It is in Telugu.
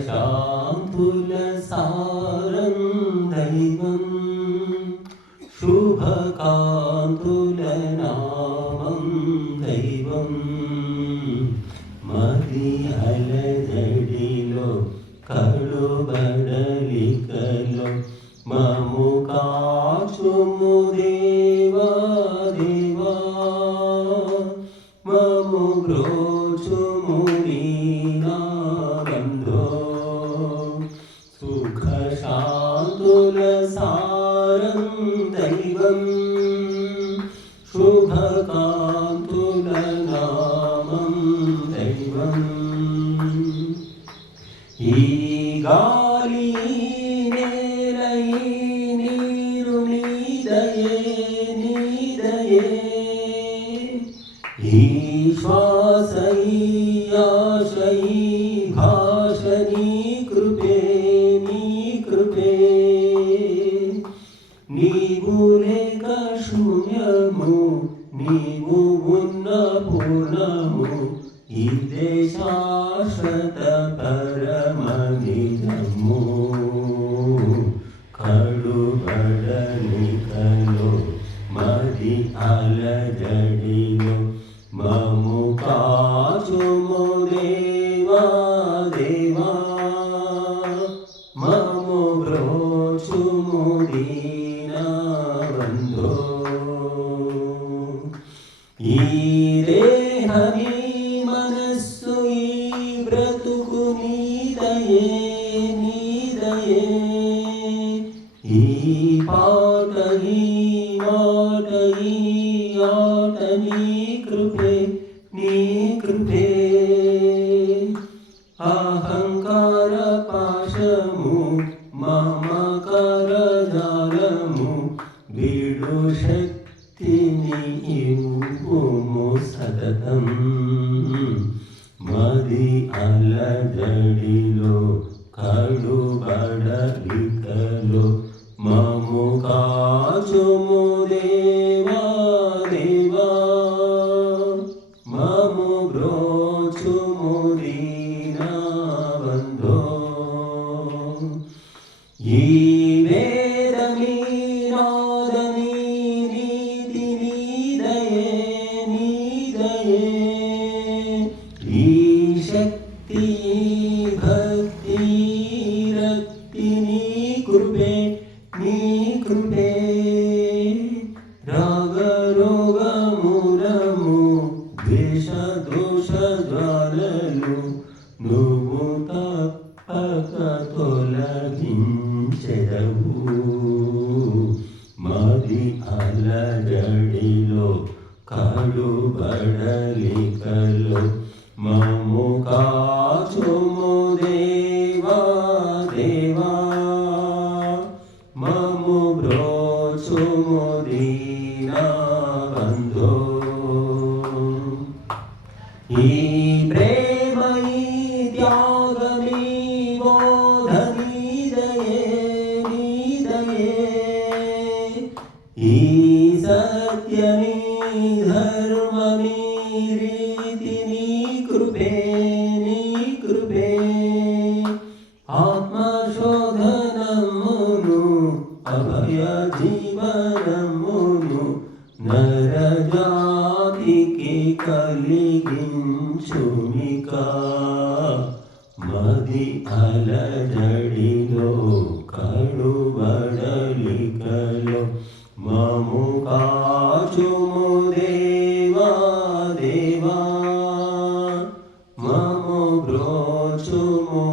సుఖశాంతుల సారం దైవం శుభకాంతుల నామం దైవం మది అలజడిలో కడుబడలికలో మము కాచుము దేవా దేవా మము బ్రోచుము దీనాబంధో సుఖ శాంతుల సారం దైవం శుభకాంతుల నామం దైవం ఈ గాలి నేల ఈ నీరు నీదయే నీదయే ఈ శ్వాస ఈ ఆశ ఈ భాష నీ కృపే నీ కృపే నీవు లేక శూన్యము నీవు ఉన్న పూర్ణము ఇదే శాశ్వత పరమ నిజము కడుబడనికలో మది అలజడిలో మము కాచుము దేవా దేవా మము బ్రోచుము దీనబంధో ఈ దేహని మనస్సు ఈ బ్రతుకు నీదయే నీదయే ఈ పాట ఈ మాట ఈ ఆట నీ కృపే నీ కృపే అహంకార పాశము మమకార జాలము వీడు శక్తిని ఇవ్వుము సతతం మది అలజడిలో కడుబడలికలో మము కాచుము దేవా దేవా మము బ్రోచుము దీనబంధో ఈ వేదమీ నాదమీ నీతి నీదయే నీదయే ఈ శక్తి భక్తి రక్తి నీ కృపే నీ కృపే రాగరోగమురము ద్వేష దోష జ్వాలలు నువ్వు తప్పక తొలగించెదవు మది అలజడిలో కడుబడలికలో మము కాచుము దేవా దేవా మము బ్రోచుము దీనబంధో ఈ ప్రేమ ఈ త్యాగమీ బోధ నీదయే నీదయే ఈ సత్యమీ ధర్మమీ రీతి నీ కృపే నీ కృపే ఆత్మశోధనమును అభయ జీవనమును నరజాతికి కలిగించునిక మది అలజడిలో కడుబడలికలో మము కాచుము దేవా దేవా మము బ్రోచుము